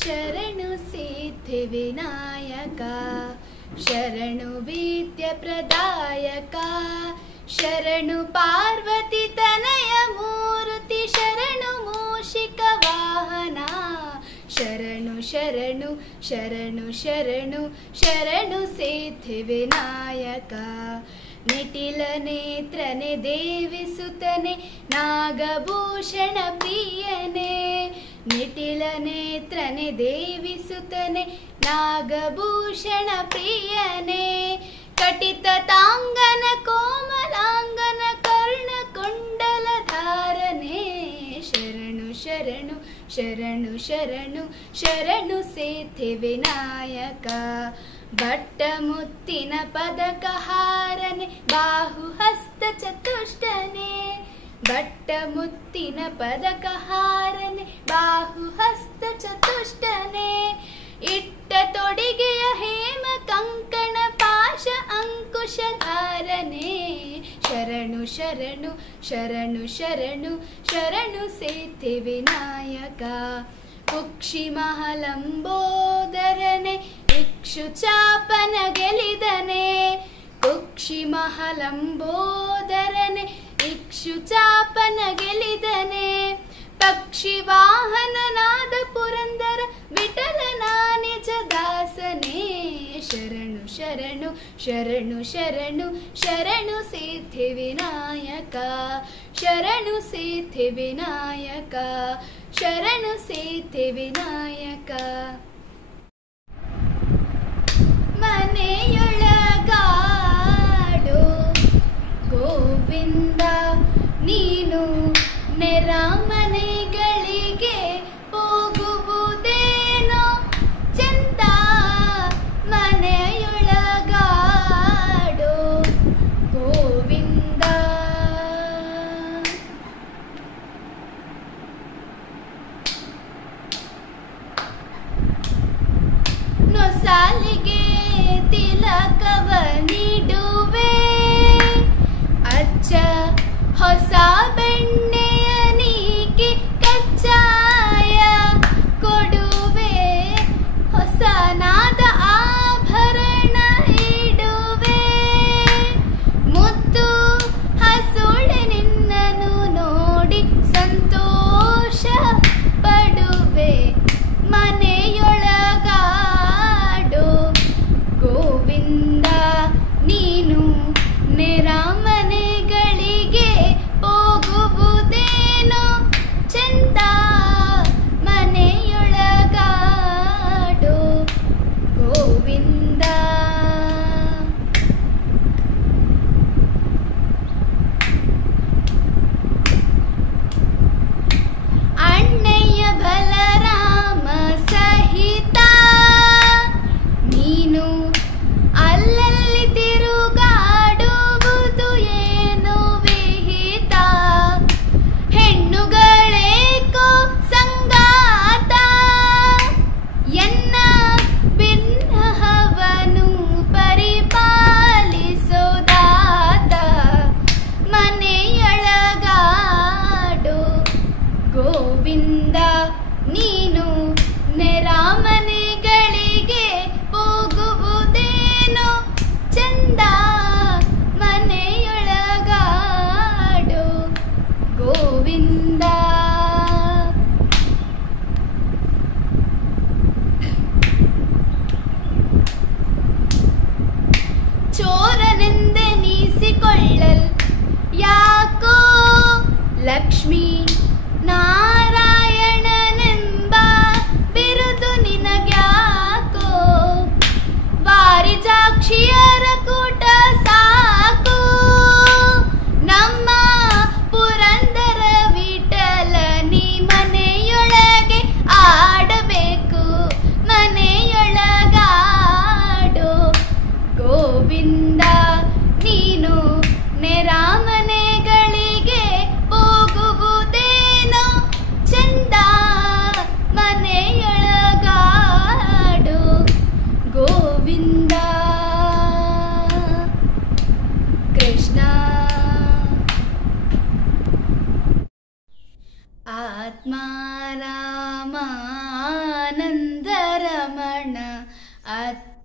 ಶರಣು ಸಿದ್ಧಿವಿನಾಯಕ ಶರಣು ವಿದ್ಯಾಪ್ರದಾಯಕ ಶರಣು ಪಾರ್ವತಿ ತನಯ ಮೂರ್ತಿ ಶರಣು ಮೂಷಿಕ ವಾಹನ ಶರಣು ಶರಣು ಶರಣು ಶರಣು ಶರಣು ಸಿದ್ಧಿವಿನಾಯಕ ನಿಟಿಲ ನೇತ್ರನೆ ದೇವಿಸುತ್ತನೆ ನಾಗಭೂಷಣ ಪ್ರಿಯನೇ ನಿಟಿಲ ನೇತ್ರನೆ ದೇವಿಸುತ್ತನೆ ನಾಗಭೂಷಣ ಪ್ರಿಯನೇ ಕಟಿತ ತಾಂಗನ ಕೋಮಲಾಂಗನ ಕರ್ಣ ಕುಂಡಲ ಧಾರನೆ ಶರಣು ಶರಣು ಶರಣು ಶರಣು ಶರಣು ಸಿದ್ಧಿ ವಿನಾಯಕ ಭಟ್ಟ ಮುತ್ತಿನ ಪದಕ ಹಾರನೆ ಬಾಹು ಹಸ್ತ ಚತುಷ್ಟನೆ ಭಟ್ಟ ಮುತ್ತಿನ ಪದಕ ಹಾರನೆ ಬಾಹು ಹಸ್ತ ಚತುಷ್ಟನೆ ಇಟ್ಟ ತೊಡಿಗೆಯ ಹೇಮ ಕಂಕಣ ಪಾಶ ಅಂಕುಶ ಧಾರನೆ ಶರಣು ಶರಣು ಶರಣು ಶರಣು ಶರಣು ಸಿದ್ಧಿ ವಿನಾಯಕ ಕುಕ್ಷಿ ಮಹಲಂಬೋದರನೆ ಇಕ್ಷು ಚಾಪನ ಗೆಲಿದನೆ ಕುಕ್ಷಿ ಮಹಲಂಬೋದರನೆ ಇಕ್ಷು ಚಾಪನ ಗೆಲಿದನೆ ಪಕ್ಷಿ ವಾಹನನಾದ ಪುರಂದರ ವಿಠಲನ ನಿಜ ದಾಸನೇ ಶರಣು ಶರಣು ಶರಣು ಶರಣು ಶರಣು ಸಿದ್ಧಿ ವಿನಾಯಕ ಶರಣು ಸಿದ್ಧಿ ವಿನಾಯಕ ಶರಣು ಸಿದ್ಧಿ ವಿನಾಯಕ ಮನೆಯೊಳಗಾಡೋ ಗೋವಿಂದ ನೀನು ನೆರಮನೆಗಳಿಗೆ ಹೋಗುವುದೇನೋ ಚಂದ ಮನೆಯೊಳಗಾಡೋ ಗೋವಿಂದ ನೊಸಾಲಿಗೆ ತಿಲಕವ ನೀಡುವೆ ಅಚ್ಚ ಹೊಸ ಬೆಣ್ಣೆಯ ನೀಕಿ ಕಚ್ಚಾಯ ಕೊಡುವೆ ಹೊಸನಾದ ಆಭರಣ ಇಡುವೆ ಮುತ್ತು ಹಸುಳೆ ನಿನ್ನನು ನೋಡಿ ಸಂತೋಷ ಪಡುವೆ ಮನೆಯೊಳಗಾಡೋ ಗೋವಿಂದ ನೀನು ನೆರಮನೆಗಳಿಗೆ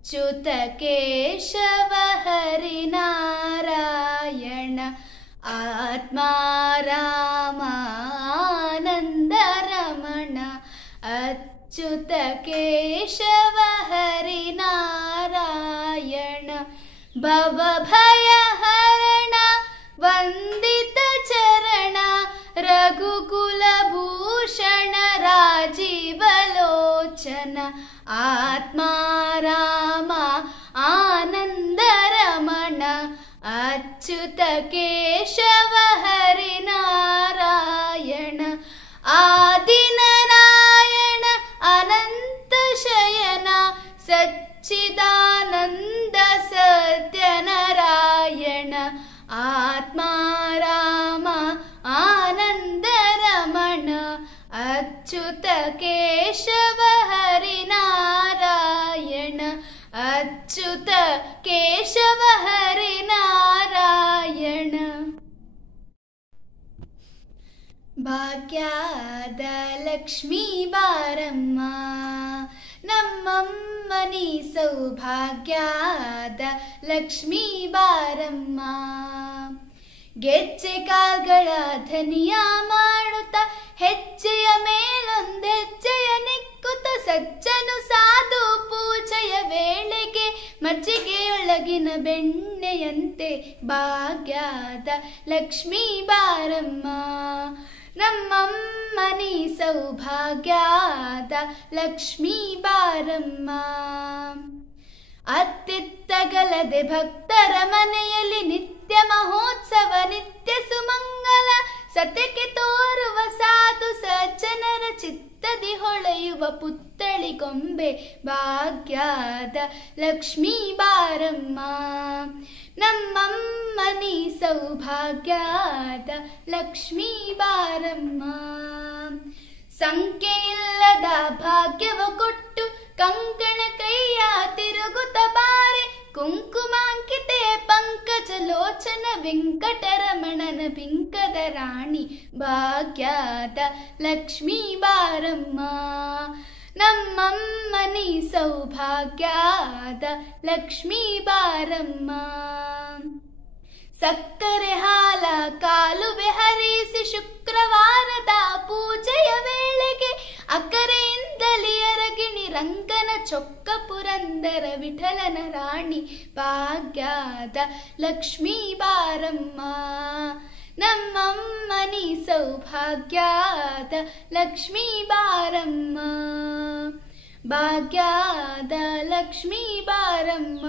ಅಚ್ಯುತ ಕೇಶವ ಹರಿನಾರಾಯಣ ಆತ್ಮ ರಾಮಾನಂದ ರಮಣ ಅಚ್ಯುತ ಕೇಶವ ಹರಿನಾರಾಯಣ ಭವಭಯ ಹರಣ ವಂದಿತ ಚರಣ ರಘುಕುಲಭೂಷಣ ರಾಜೀವಲೋಚನ ಆತ್ಮ ರಾಮ ಆನಂದ ರಮಣ ಅಚ್ಯುತ ಕೇಶವ ಹರಿನಾರಾಯಣ ಆದಿನಾರಾಯಣ ಅನಂತ ಶಯನ ಸಚ್ಚಿದಾನಂದ ಸತ್ಯನಾರಾಯಣ ಆತ್ಮ ರಾಮ ಆನಂದ ರಮಣ ಅಚ್ಯುತ ಕೇಶವ ಹರಿನಾರಾಯಣ ಅಚ್ಯುತ ಕೇಶವ ಹರಿನಾರಾಯಣ ಭಾಗ್ಯದ ಲಕ್ಷ್ಮೀ ಬಾರಮ್ಮ ನಮ್ಮಮ್ಮನಿ ಸೌಭಾಗ್ಯದ ಲಕ್ಷ್ಮೀ ಬಾರಮ್ಮ ಗೆಜ್ಜೆ ಕಾಲ್ಗಳ ಧನಿಯ ಮಾಡುತ್ತ ಹೆಜ್ಜೆಯ ಮೇಲೊಂದೆಜ್ಜೆಯ ನಿಕ್ಕುತ್ತ ಸಜ್ಜನು ಸಾಧು ಪೂಜೆಯ ವೇಳೆಗೆ ಮಜ್ಜಿಗೆಯೊಳಗಿನ ಬೆಣ್ಣೆಯಂತೆ ಭಾಗ್ಯದ ಲಕ್ಷ್ಮೀ ಬಾರಮ್ಮ ನಮ್ಮಮ್ಮನಿ ಸೌಭಾಗ್ಯದ ಲಕ್ಷ್ಮೀ ಬಾರಮ್ಮ ಅತ್ತಿತ್ತಗಲದೆ ಭಕ್ತರ ಮನೆಯಲ್ಲಿ ನಿತ್ಯ ಮಹೋತ್ಸವ ನಿತ್ಯ ಸುಮಂಗಲ ಸತ್ಯಕ್ಕೆ ತೋರುವ ಸಾಧು ಸಜ್ಜನರ ಚಿತ್ತದಿ ಹೊಳೆಯುವ ಪುತ್ತಳಿ ಗೊಂಬೆ ಭಾಗ್ಯದ ಲಕ್ಷ್ಮೀ ಬಾರಮ್ಮ ನಮ್ಮಮ್ಮನಿ ಸೌಭಾಗ್ಯದ ಲಕ್ಷ್ಮೀ ಬಾರಮ್ಮ ಸಂಖ್ಯೆಯಿಲ್ಲದ ಭಾಗ್ಯವ ಕೊಟ್ಟು ಕಂಕಣ ಕೈಯ ತಿರುಗುತ್ತ ಬಾರೆ ಕುಂಕುಮಾಂಕಿತೆ ಪಂಕಜ ಲೋಚನ ವೆಂಕಟರಮಣನ ಬಿಂಕದ ರಾಣಿ ಭಾಗ್ಯದ ಲಕ್ಷ್ಮೀ ಬಾರಮ್ಮ ನಮ್ಮಮ್ಮನಿ ಸೌಭಾಗ್ಯದ ಲಕ್ಷ್ಮೀ ಬಾರಮ್ಮ ಸಕ್ಕರೆ ಹಾಲ ಕಾಲುವೆ ಹರಿಸಿ ಶುಕ್ರವಾರದ ಪೂಜೆಯ ವೇಳೆಗೆ ಅಕರೆಯಿಂದಲೇ ಅರಗಿಣಿ ರಂಗನ ಚೊಕ್ಕ ಪುರಂದರ ವಿಠಲನ ರಾಣಿ ಭಾಗ್ಯದ ಲಕ್ಷ್ಮೀ ಬಾರಮ್ಮ ನಮ್ಮಮ್ಮನಿ ಸೌಭಾಗ್ಯದ ಲಕ್ಷ್ಮೀ ಬಾರಮ್ಮ ಭಾಗ್ಯದ ಲಕ್ಷ್ಮೀ ಬಾರಮ್ಮ.